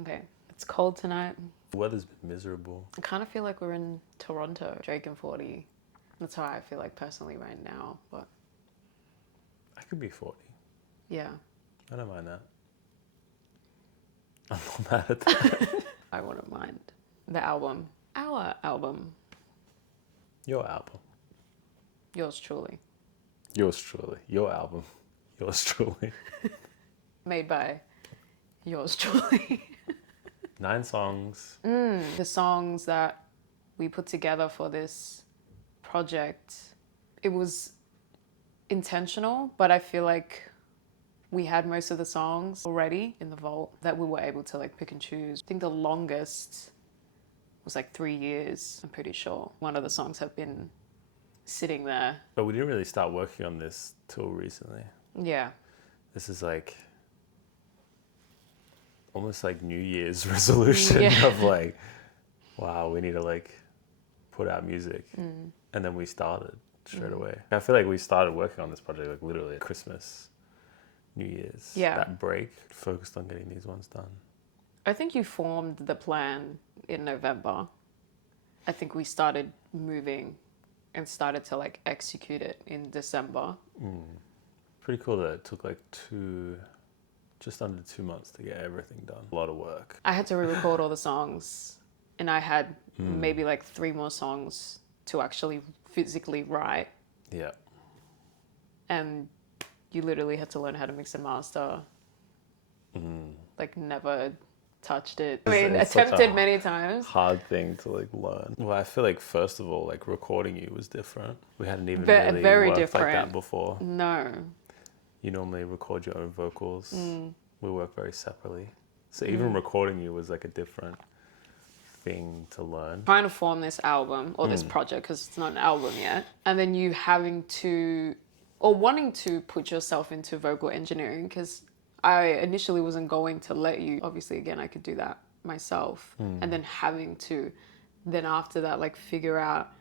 Okay, it's cold tonight. The weather's been miserable. I kind of feel like we're in Toronto, Drake and 40. That's how I feel like personally right now, but I could be 40. yeah. I don't mind that. I'm not mad at that. I wouldn't mind. The album. Our album. Your album. Yours truly. Yours truly. Your album. Yours truly. Made by yours truly. 9 songs. The songs that we put together for this project, it was intentional, but I feel like we had most of the songs already in the vault that we were able to like pick and choose. I think the longest was like 3 years, I'm pretty sure. One of the songs have been sitting there. But we didn't really start working on this till recently. Yeah. This is like almost like New Year's resolution of like, wow, we need to like put out music. And then we started straight away. I feel like we started working on this project like literally at Christmas, New Year's. Yeah. That break, focused on getting these ones done. I think you formed the plan in November. I think we started moving and started to like execute it in December. Pretty cool that it took like just under 2 months to get everything done. A lot of work. I had to re-record all the songs, and I had maybe like 3 more songs to actually physically write. Yeah. And you literally had to learn how to mix and master. Like never touched it. I mean, It's such attempted a many times. hard thing to like learn. Well, I feel like first of all, like recording you was different. We hadn't even really Very worked different. like that before. No. You normally record your own vocals. We work very separately. So even recording you was like a different thing to learn. Trying to form this album or this project, because it's not an album yet, and then you having to or wanting to put yourself into vocal engineering, because I initially wasn't going to let you. Obviously, again, I could do that myself, and then having to then after that like figure out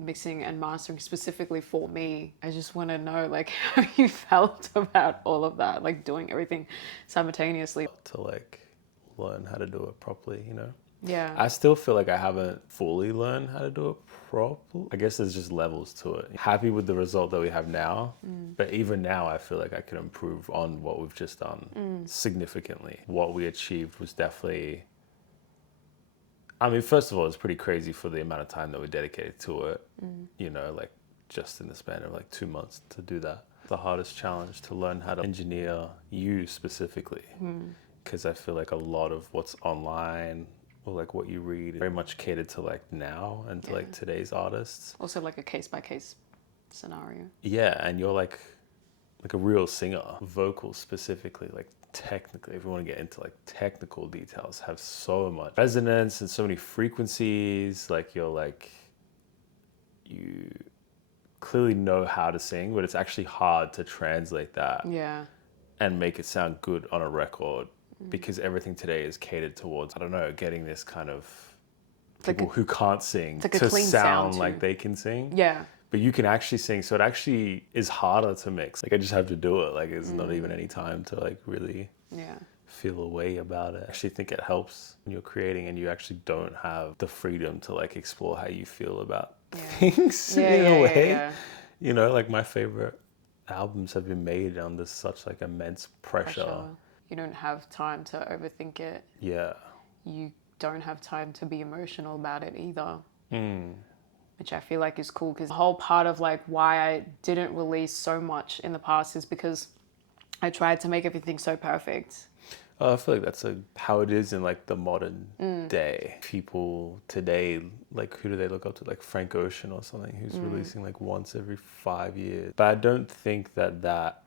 mixing and mastering specifically for me. I just want to know like how you felt about all of that, like doing everything simultaneously. To like learn how to do it properly, you know? Yeah. I still feel like I haven't fully learned how to do it properly. I guess there's just levels to it. Happy with the result that we have now, but even now I feel like I could improve on what we've just done significantly. What we achieved was definitely, I mean, first of all, it's pretty crazy for the amount of time that we dedicated to it, you know, like just in the span of like 2 months to do that. The hardest challenge to learn how to engineer you specifically, because I feel like a lot of what's online or like what you read is very much catered to like now and to like today's artists. Also like a case-by-case scenario. Yeah, and you're like a real singer. Vocals specifically, like technically, if you want to get into like technical details, have so much resonance and so many frequencies. Like you clearly know how to sing, but it's actually hard to translate that and make it sound good on a record, because everything today is catered towards, I don't know, getting this kind of people who can't sing like to clean sound sound like too. they can sing. Yeah. But you can actually sing, so it actually is harder to mix. Like I just have to do it. Like it's not even any time to like really feel a way about it. I actually think it helps when you're creating and you actually don't have the freedom to like explore how you feel about things in a way. Yeah. You know, like my favorite albums have been made under such like immense pressure. You don't have time to overthink it. Yeah. You don't have time to be emotional about it either. Which I feel like is cool, because the whole part of like why I didn't release so much in the past is because I tried to make everything so perfect. I feel like that's like how it is in like the modern day. People today, like who do they look up to? Like Frank Ocean or something, who's releasing like once every 5 years. But I don't think that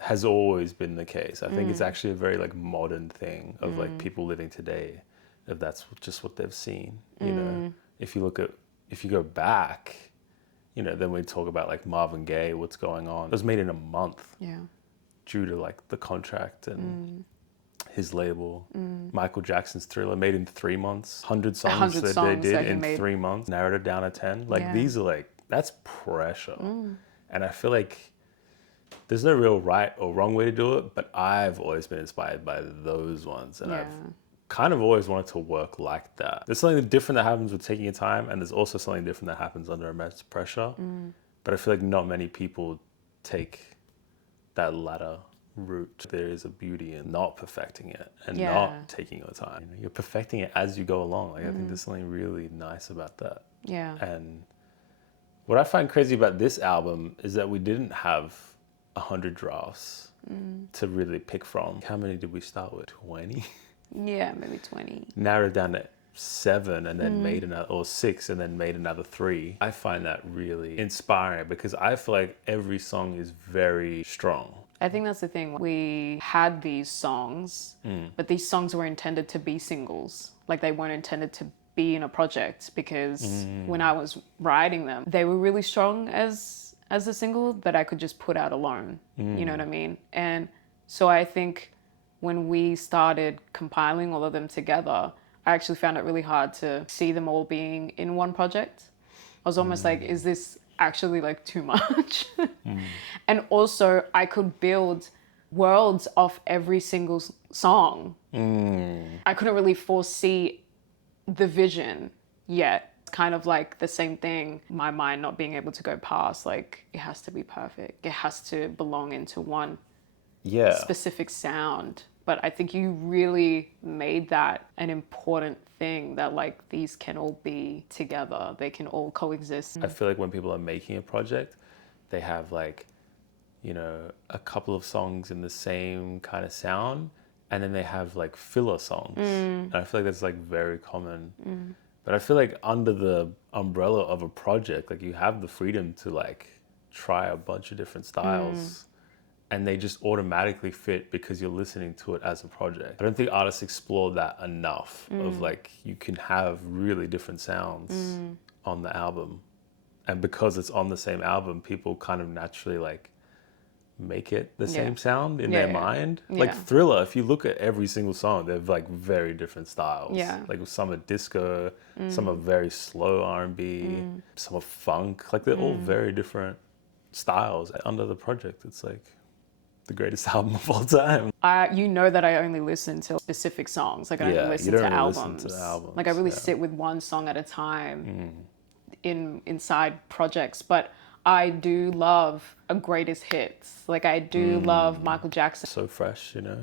has always been the case. I think it's actually a very like modern thing of like people living today, if that's just what they've seen. You know, if you go back, you know, then we talk about like Marvin Gaye, what's going on. It was made in a month. Yeah. Due to like the contract and his label. Michael Jackson's Thriller made in 3 months. 100 songs that they did in 3 months. Narrowed it down to 10. Like these are like, that's pressure. And I feel like there's no real right or wrong way to do it, but I've always been inspired by those ones, and Yeah. I've kind of always wanted to work like that. There's something different that happens with taking your time, and there's also something different that happens under immense pressure. But I feel like not many people take that latter route. There is a beauty in not perfecting it and Yeah. not taking your time. You know, you're perfecting it as you go along. Like I think there's something really nice about that. Yeah. And what I find crazy about this album is that we didn't have 100 drafts to really pick from. How many did we start with? 20? Yeah, maybe 20. Narrowed down to 7 and then made another, or 6 and then made another 3. I find that really inspiring because I feel like every song is very strong. I think that's the thing. We had these songs, but these songs were intended to be singles. Like they weren't intended to be in a project because when I was writing them, they were really strong as a single that I could just put out alone. You know what I mean? And so I think when we started compiling all of them together, I actually found it really hard to see them all being in one project. I was almost like, is this actually like too much? And also I could build worlds off every single song. I couldn't really foresee the vision yet. It's kind of like the same thing, my mind not being able to go past, like it has to be perfect. It has to belong into one specific sound. But I think you really made that an important thing that like these can all be together. They can all coexist. I feel like when people are making a project, they have like, you know, a couple of songs in the same kind of sound, and then they have like filler songs. And I feel like that's like very common. But I feel like under the umbrella of a project, like you have the freedom to like try a bunch of different styles. And they just automatically fit because you're listening to it as a project. I don't think artists explore that enough of like, you can have really different sounds on the album. And because it's on the same album, people kind of naturally like make it the same sound in their mind. Like Thriller, if you look at every single song, they're like very different styles. Like some are disco, some are very slow R&B, some are funk. Like they're all very different styles. Under the project, it's like the greatest album of all time. You know that I only listen to specific songs. Like I don't listen to albums. Like I really sit with one song at a time inside projects. But I do love a greatest hits. Like I do love Michael Jackson. So fresh, you know.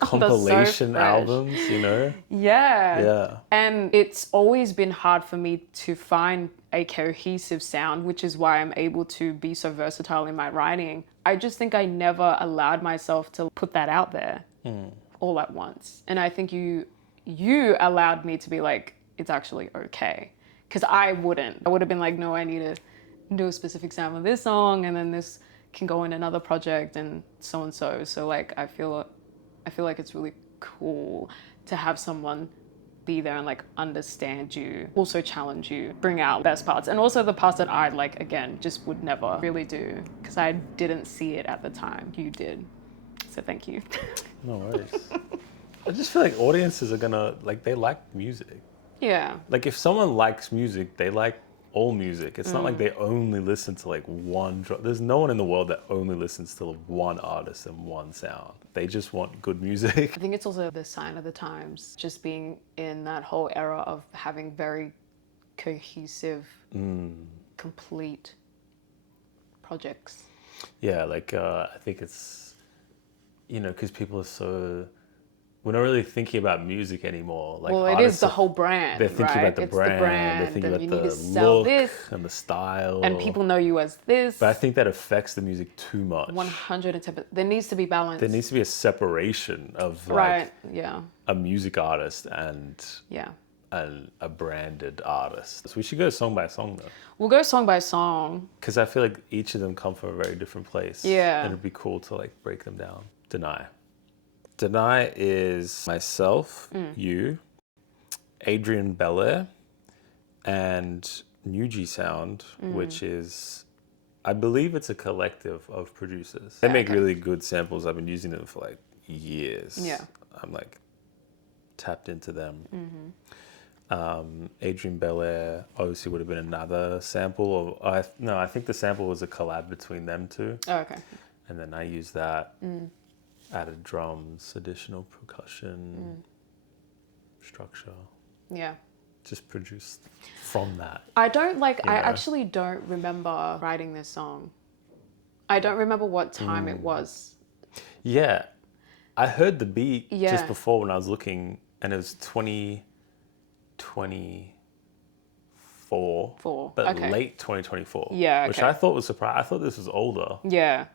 Compilation albums, you know. Yeah. And it's always been hard for me to find a cohesive sound, which is why I'm able to be so versatile in my writing. I just think I never allowed myself to put that out there all at once. And I think you allowed me to be like, it's actually okay. Because I wouldn't. I would have been like, no, I need to do a specific sound with this song, and then this can go in another project and so. So like, I feel like it's really cool to have someone be there and like understand you, also challenge you, bring out best parts, and also the parts that I like, again, just would never really do because I didn't see it at the time. You did, so thank you. No worries. I just feel like audiences are gonna like, they like music. Yeah. Like if someone likes music, they like all music. It's not like they only listen to like one. There's no one in the world that only listens to one artist and one sound. They just want good music. I think it's also the sign of the times, just being in that whole era of having very cohesive, complete projects. Yeah, like I think it's, you know, because people are so, we're not really thinking about music anymore. Like, well, it is the whole brand. They're thinking about the brand. They're thinking about you need the to sell look this, and the style. and people know you as this. But I think that affects the music too much. 110%. There needs to be balance. There needs to be a separation of like a music artist and a branded artist. So we should go song by song though. We'll go song by song. Because I feel like each of them come from a very different place. Yeah. And it'd be cool to like break them down. Deny is myself, you, Adrian Belair, and New G Sound, which is, I believe it's a collective of producers. They make really good samples. I've been using them for like years. Yeah. I'm like tapped into them. Adrian Belair obviously would have been another sample. I think the sample was a collab between them two. Oh, okay. And then I used that, added drums, additional percussion, structure. Yeah. Just produced from that. I actually don't remember writing this song. I don't remember what time it was. Yeah. I heard the beat Yeah. just before when I was looking, and it was 2024. But Okay. late 2024. Yeah, Which okay. I thought was surprising. I thought this was older. Yeah.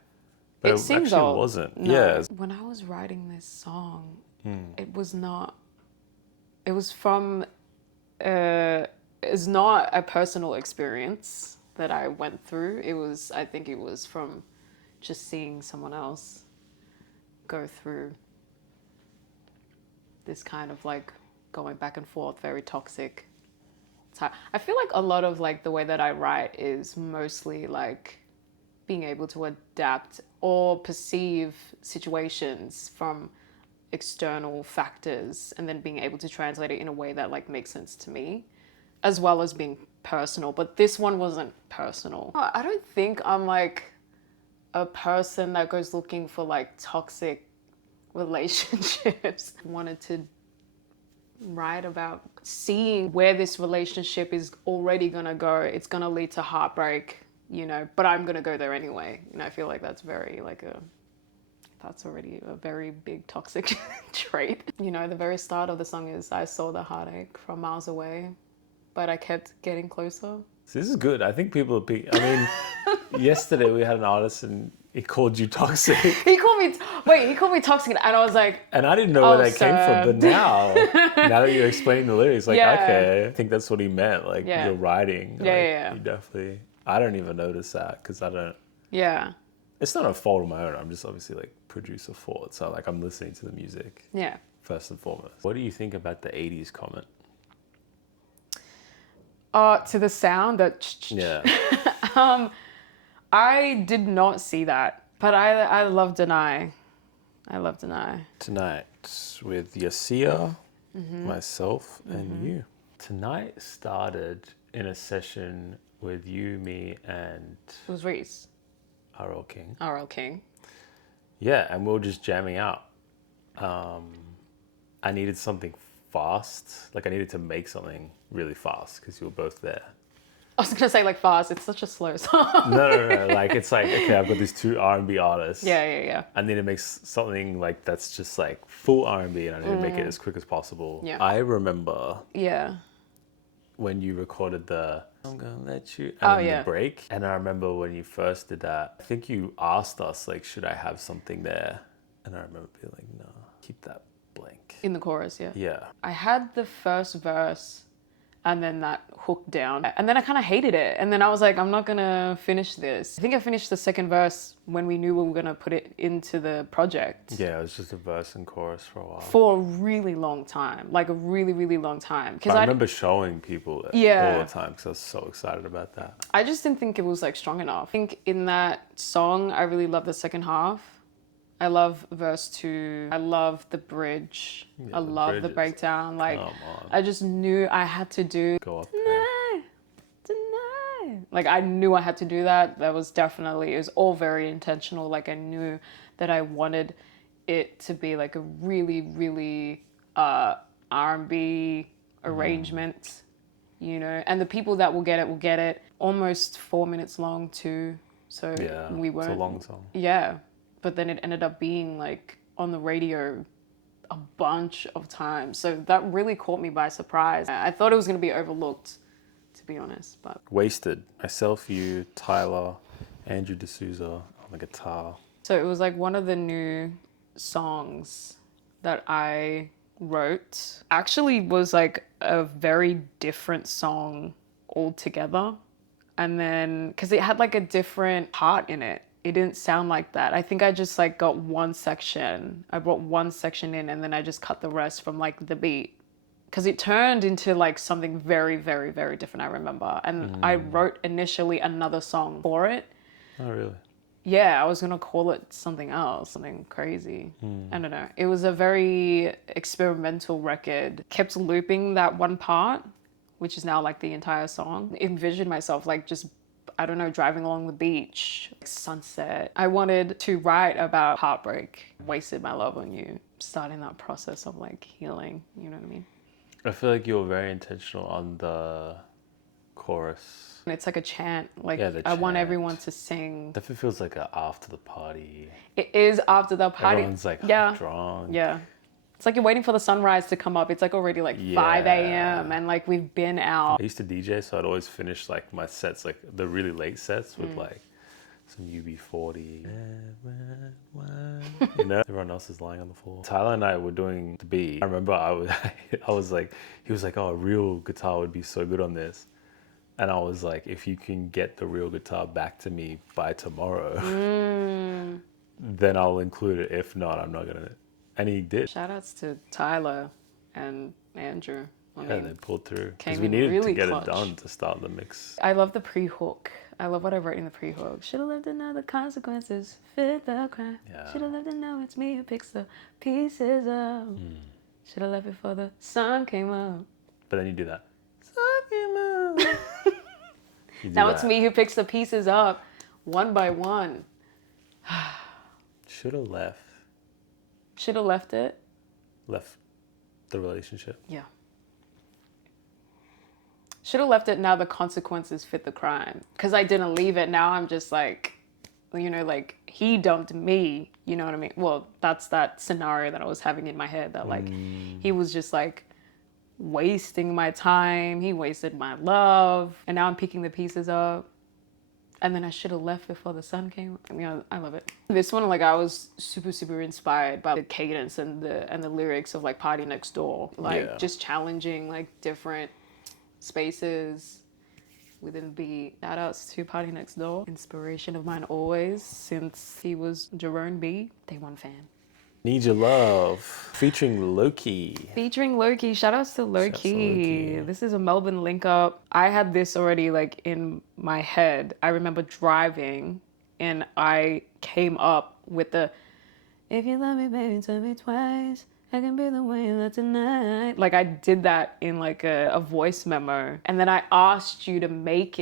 But It seems actually old. wasn't. No. Yeah. When I was writing this song, it was not. It was from. It's not a personal experience that I went through. I think it was from just seeing someone else go through this kind of like going back and forth, very toxic time. I feel like a lot of like the way that I write is mostly like being able to adapt or perceive situations from external factors and then being able to translate it in a way that like makes sense to me, as well as being personal. But this one wasn't personal. I don't think I'm like a person that goes looking for like toxic relationships. Wanted to write about seeing where this relationship is already gonna go. It's gonna lead to heartbreak, you know, but I'm gonna go there anyway. And I feel like that's already a very big toxic trait. You know, the very start of the song is, I saw the heartache from miles away, but I kept getting closer. So this is good. I think people yesterday we had an artist and he called you toxic. He called me toxic, and I was like... And I didn't know where that came from, but now that you're explaining the lyrics, like, okay, I think that's what he meant. Like, you're writing. Yeah. You definitely... I don't even notice that because I don't... Yeah. It's not a fault of my own. I'm just obviously like producer fault. So like I'm listening to the music. Yeah. First and foremost. What do you think about the 80s comment? To the sound that... Yeah. I did not see that, but I love Deny. Tonight with Yasia, myself, and you. Tonight started in a session with you, me, and... It was Reese. RL King. Yeah, and we were just jamming out. I needed something fast. Like I needed to make something really fast because you were both there. I was gonna say like fast. It's such a slow song. No. Like it's like, okay, I've got these two R&B artists. Yeah. I need to make something like that's just like full R&B, and I need to make it as quick as possible. Yeah. I remember. Yeah. When you recorded the I'm gonna let you the break, and I remember when you first did that, I think you asked us like, should I have something there? And I remember being like, no, keep that blank. In the chorus, yeah. Yeah. I had the first verse and then that hook down. And then I kind of hated it. And then I was like, I'm not gonna finish this. I think I finished the second verse when we knew we were gonna put it into the project. Yeah, it was just a verse and chorus for a while. For a really long time. Like a really, really long time. I remember showing people it all the time because I was so excited about that. I just didn't think it was like strong enough. I think in that song, I really love the second half. I love verse 2. I love the bridge. Yeah, I love the breakdown. Like, come on. I just knew I had to do Go up Tonight. Like, I knew I had to do that. It was all very intentional. Like, I knew that I wanted it to be like a really, really R&B arrangement, you know? And the people that will get it. Almost 4 minutes long too. So we weren't... It's a long song. Yeah. But then it ended up being like on the radio a bunch of times. So that really caught me by surprise. I thought it was going to be overlooked, to be honest. But Wasted. Myself, you, Tyler, Andrew D'Souza on the guitar. So it was like one of the new songs that I wrote. Actually was like a very different song altogether. And then, because it had like a different part in it. It didn't sound like that. I think I just like got one section. I brought one section in and then I just cut the rest from like the beat. Because it turned into like something very, very, very different, I remember. And I wrote initially another song for it. Oh, really? Yeah, I was going to call it something else, something crazy. I don't know. It was a very experimental record. Kept looping that one part, which is now like the entire song. Envisioned myself like just I don't know, driving along the beach, sunset. I wanted to write about heartbreak, wasted my love on you, starting that process of like healing, you know what I mean? I feel like you were very intentional on the chorus. It's like a chant, like Yeah, the I want chant. everyone to sing. Definitely feels like a after the party. It is after the party. Everyone's like yeah. drunk. Yeah. It's like you're waiting for the sunrise to come up. It's like already like 5 a.m. and like we've been out. I used to DJ, so I'd always finish like my sets, like the really late sets with like some UB40. You know, everyone else is lying on the floor. Tyler and I were doing the beat. I remember I was like, he was like, oh, a real guitar would be so good on this. And I was like, if you can get the real guitar back to me by tomorrow, then I'll include it. If not, I'm not gonna. And he did. Shout outs to Tyler and Andrew. They pulled through. Because came we in needed really to get clutch. it done to start the mix. I love the pre-hook. I love what I wrote in the pre-hook. Should've lived to know the consequences, fit the crime. Yeah. Should've lived to know it's me who picks the pieces up. Should've left before the sun came up. But then you do that. Sun came up. You do Now that. it's me who picks the pieces up, one by one. Should have left. Should've left it. Left the relationship. Yeah. Should have left it, now the consequences fit the crime. Because I didn't leave it, now I'm just like, you know, like, he dumped me, you know what I mean? Well, that's that scenario that I was having in my head, that like, he was just like wasting my time, he wasted my love, and now I'm picking the pieces up. And then I should have left before the sun came. I mean, I love it. This one, like, I was super, super inspired by the cadence and the lyrics of like Party Next Door. Like, just challenging like different spaces within the beat. Shout outs to Party Next Door. Inspiration of mine always, since he was Jerome B. Day one fan. Need Your Love. Featuring Loki. Featuring Loki. Shout outs to Loki. This is a Melbourne link up. I had this already like in my head. I remember driving and I came up with the, if you love me, baby, tell me twice. I can be the way you look tonight. Like I did that in like a voice memo. And then I asked you to make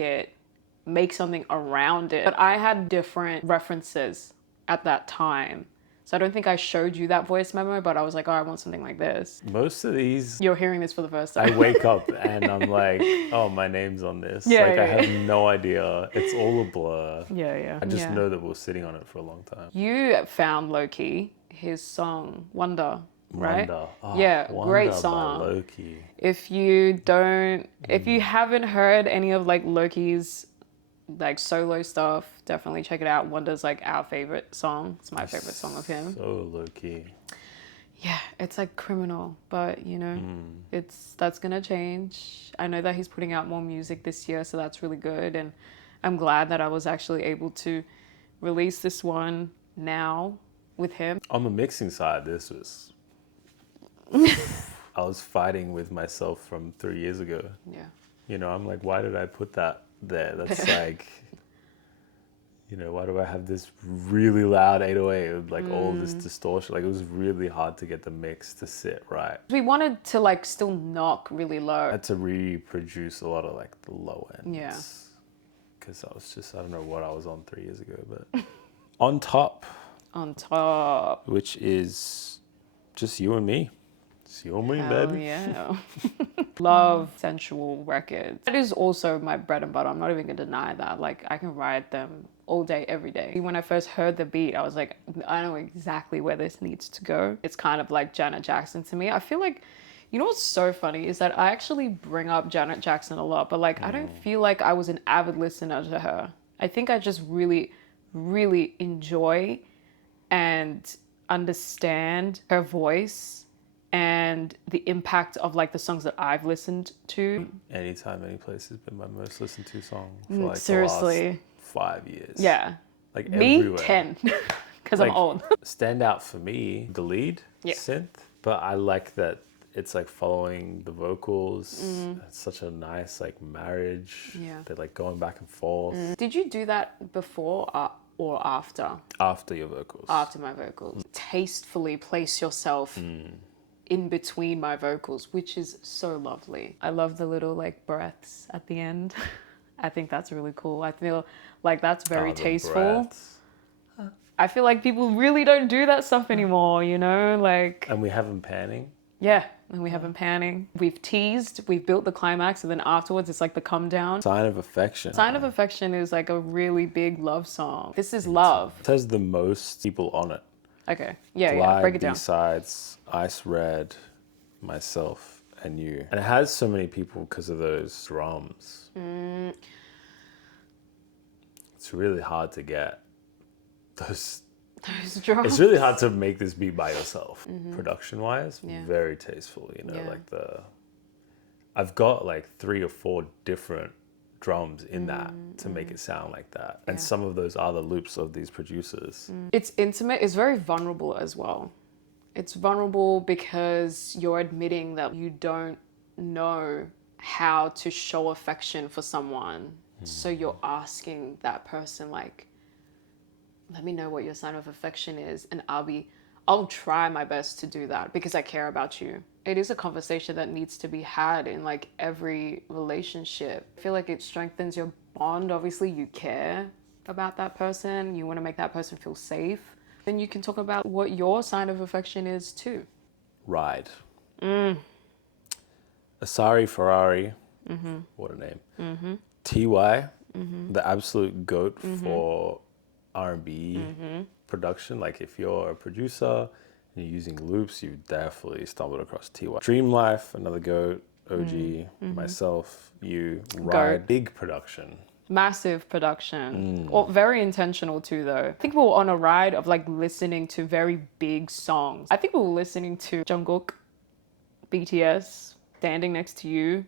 something around it. But I had different references at that time. So I don't think I showed you that voice memo, but I was like, oh, I want something like this. Most of these, You're hearing this for the first time. I wake up and I'm like, oh, my name's on this. Yeah, like, yeah, I have no idea. It's all a blur. Yeah. I just know that we're sitting on it for a long time. You found Loki, his song, Wonder, right? Wonder. Oh, yeah, Wonder great by song. Loki. If you haven't heard any of like Loki's like solo stuff, definitely check it out. Wonder's like our favorite song. It's my favorite song of him. So Loki. Yeah, it's like criminal, but you know, that's gonna change. I know that he's putting out more music this year, so that's really good, and I'm glad that I was actually able to release this one now with him. On the mixing side, this was I was fighting with myself from 3 years ago. Yeah. You know, I'm like, why did I put that there? That's like, you know, why do I have this really loud 808 with like all this distortion? Like it was really hard to get the mix to sit right. We wanted to like still knock really I low. had to reproduce a lot of like the low ends. Yeah. Because I don't know what I was on 3 years ago, but On Top. On Top. Which is just you and me. It's you and me, Hell baby. yeah. Love sensual records. That is also my bread and butter. I'm not even gonna deny that. Like I can ride them all day, every day. When I first heard the beat, I was like, I know exactly where this needs to go. It's kind of like Janet Jackson to me. I feel like, you know what's so funny is that I actually bring up Janet Jackson a lot, but like I don't feel like I was an avid listener to her. I think I just really, really enjoy and understand her voice and the impact of like the songs that I've listened to. Anytime, Any Place has been my most listened to song for like Seriously. the last 5 years. Yeah. Like Me, everywhere. 10. Because Like, I'm old. Stand out for me, the lead synth. But I like that it's like following the vocals. It's such a nice like marriage. Yeah. They're like going back and forth. Did you do that before or after? After your vocals. After my vocals. Tastefully place yourself in between my vocals, which is so lovely. I love the little like breaths at the end. I think that's really cool. I feel like that's very The tasteful. breaths. I feel like people really don't do that stuff anymore, you know? Like, And we have them panning. yeah, and we have them panning. We've teased, we've built the climax, and then afterwards it's like the come down. Sign of Affection. Sign of Affection is like a really big love song. This is love. It has the most people on it. Okay, yeah, Glide, break it down. B-sides, Ice Red, Myself, and You. And it has so many people because of those drums. It's really hard to get those. Those drums. It's really hard to make this beat by yourself. Production-wise, Yeah. very tasteful. You know, Yeah. like I've got like 3 or 4 different drums in that to make it sound like that. And some of those are the loops of these producers. It's intimate, it's very vulnerable as well. It's vulnerable because you're admitting that you don't know how to show affection for someone. So you're asking that person, like, let me know what your sign of affection is, and I'll try my best to do that because I care about you. It is a conversation that needs to be had in like every relationship. I feel like it strengthens your bond. Obviously, you care about that person. You want to make that person feel safe. Then you can talk about what your sign of affection is too. Ride. Asari Ferrari. What a name. TY, the absolute goat for R&B production. Like if you're a producer and you're using loops, you definitely stumbled across TY. Dream Life, another goat. OG, Myself, You, Ride. Goat. Big production. Massive production. Or very intentional too though. I think we were on a ride of like listening to very big songs. I think we were listening to Jungkook, BTS, Standing Next to You.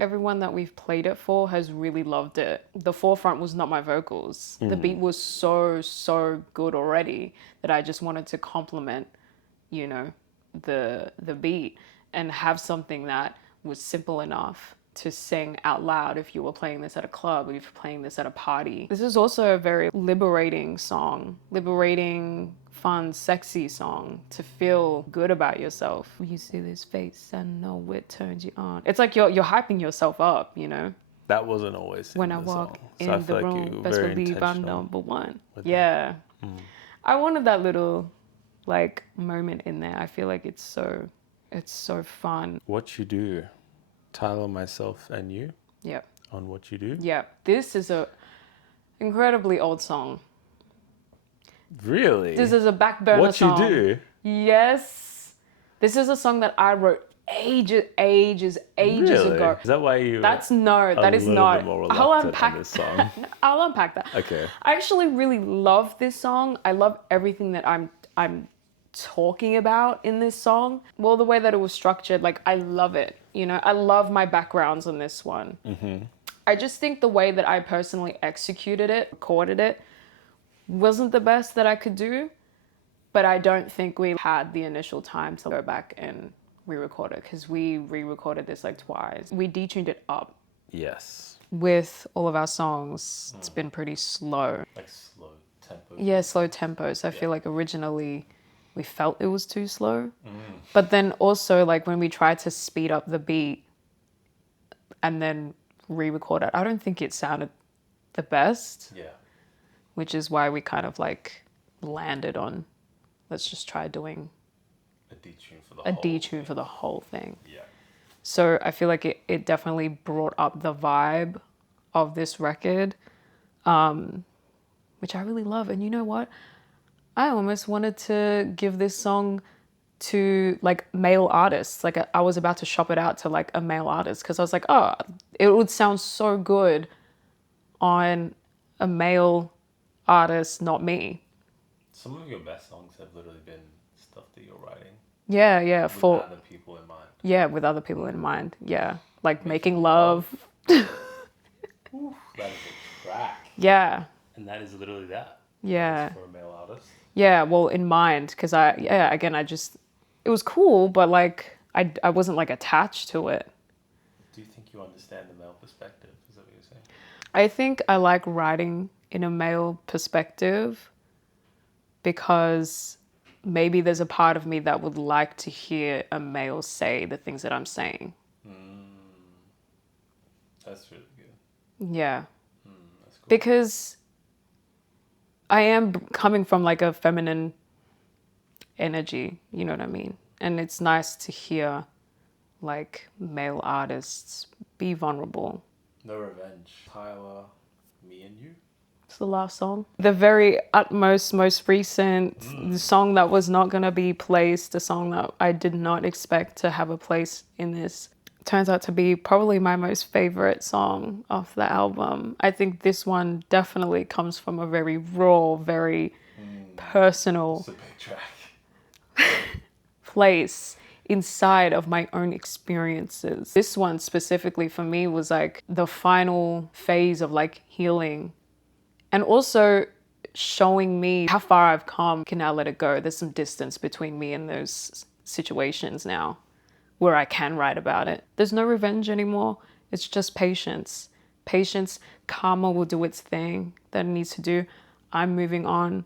Everyone that we've played it for has really loved it. The forefront was not my vocals. The beat was so good already that I just wanted to compliment, you know, the beat and have something that was simple enough to sing out loud if you were playing this at a club or if you're playing this at a party. This is also a very liberating song. Liberating, fun, sexy song to feel good about yourself. You see this face, I know it turns you on. It's like you're hyping yourself up, you know? That wasn't always When I walk in the room, best believe I'm number one. Yeah. I wanted that little like moment in there. I feel like it's so fun. What You Do, Tyler, Myself, and You. Yep. On What You Do. Yep. This is a incredibly old song. Really? This is a back burner What song. You Do? Yes. This is a song that I wrote ages Really? ago. Is that why you That is not. more I'll reluctant unpack on this song? I'll unpack that. Okay. I actually really love this song. I love everything that I'm talking about in this song. Well, the way that it was structured, like I love it. You know, I love my backgrounds on this one. I just think the way that I personally executed it, recorded it, wasn't the best that I could do, but I don't think we had the initial time to go back and re-record it because we re-recorded this like twice. We detuned it up. Yes. With all of our songs, it's been pretty slow. Like slow tempo. Yeah, slow tempos. I feel like originally we felt it was too slow. But then also like when we tried to speed up the beat and then re-record it, I don't think it sounded the best. Yeah. Which is why we kind of like landed on, let's just try doing A detune for the a whole detune for the whole thing. Yeah. So I feel like it definitely brought up the vibe of this record, which I really love. And you know what? I almost wanted to give this song to like male artists. Like I was about to shop it out to like a male artist because I was like, oh, it would sound so good on a male artist, not me. Some of your best songs have literally been stuff that you're writing Yeah, with for other people in mind. yeah, with other people in mind. Yeah, like making love. Oof, that is a track. Yeah, And that is literally that. yeah, For a male artist. yeah. Well, in mind, because it was cool, but like I wasn't like attached to it. Do you think you understand the male perspective? Is that what you're saying? I think I like writing in a male perspective because maybe there's a part of me that would like to hear a male say the things that I'm saying. That's really good. Yeah. That's cool. Because I am coming from like a feminine energy, you know what I mean? And it's nice to hear like male artists be vulnerable. No Revenge. Tyler, Me and You. It's the last song. The very utmost, most recent, the song that was not going to be placed, the song that I did not expect to have a place in this, turns out to be probably my most favorite song off the album. I think this one definitely comes from a very raw, very personal It's a big track. place inside of my own experiences. This one specifically for me was like the final phase of like healing, and also showing me how far I've come. Can now let it go. There's some distance between me and those situations now where I can write about it. There's no revenge anymore. It's just patience. Patience, karma will do its thing that it needs to do. I'm moving on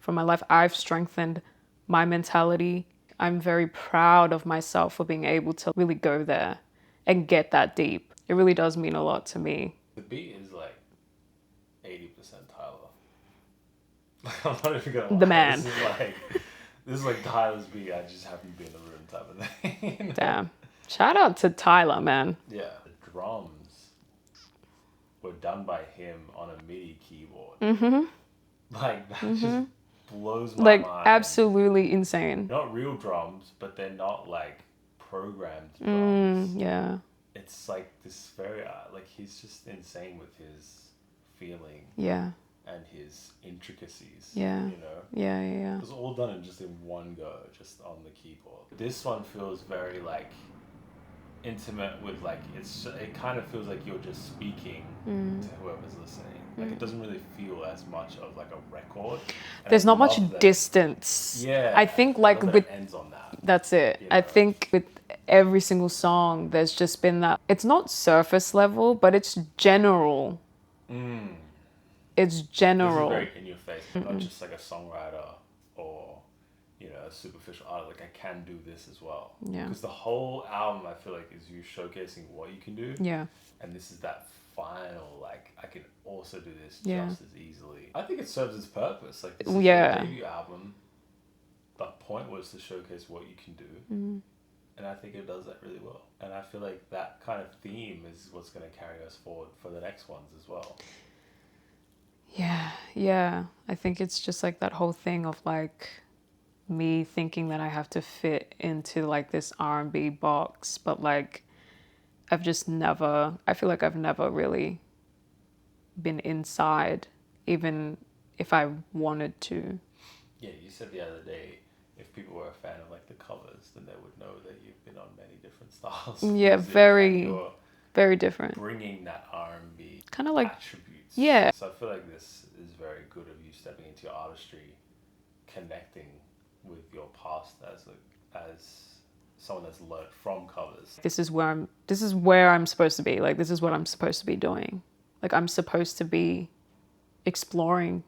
from my life. I've strengthened my mentality. I'm very proud of myself for being able to really go there and get that deep. It really does mean a lot to me. The beat is like 80% Tyler. I'm not even gonna lie. The man. This is like Tyler's beat. I just happen to be in the room type of thing. Damn. Shout out to Tyler, man. Yeah. The drums were done by him on a MIDI keyboard. Like that just blows my Like mind. absolutely insane. Not real drums, but they're not like programmed drums. Yeah. It's like this very like he's just insane with his feeling Yeah. and his intricacies. Yeah. You know? Yeah. It was all done in one go, just on the keyboard. This one feels very like intimate with like it kind of feels like you're just speaking to whoever's listening. Like it doesn't really feel as much of like a record. And There's I not much love that- distance. Yeah. I think like love that with it ends on that. that's it. You I know? think with every single song there's just been that, it's not surface level, but it's general. It's This is general. very in your face, not just like a songwriter or a superficial artist. Like I can do this as well. Yeah. Because the whole album, I feel like, is you showcasing what you can do. Yeah. And this is that final, like I can also do this Yeah. just as easily. I think it serves its purpose. Like this is Yeah. your debut album. The point was to showcase what you can do. And I think it does that really well. And I feel like that kind of theme is what's going to carry us forward for the next ones as well. Yeah. I think it's just like that whole thing of like me thinking that I have to fit into like this R&B box, but like I feel like I've never really been inside, even if I wanted to. Yeah, you said the other day, if people were a fan of like the covers, then they would know that you've been on many different styles. Yeah, Music, very, and you're very different. bringing that R&B Kind of like, attributes. yeah. So I feel like this is very good of you stepping into your artistry, connecting with your past as someone that's learned from covers. this is where I'm supposed to be. Like, this is what I'm supposed to be doing. Like, I'm supposed to be exploring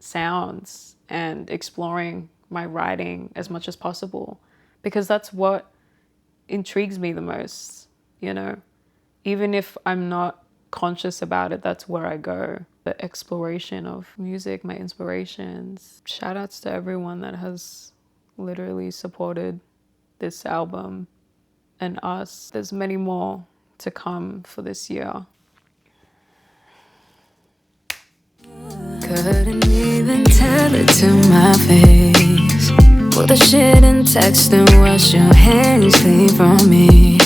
sounds and exploring my writing as much as possible, because that's what intrigues me the most, even if I'm not conscious about it, that's where I go. The exploration of music, my inspirations. Shout outs to everyone that has literally supported this album and us. There's many more to come for this year. Couldn't even tell it to my face. Pull the shit and text and wash your hands clean from me.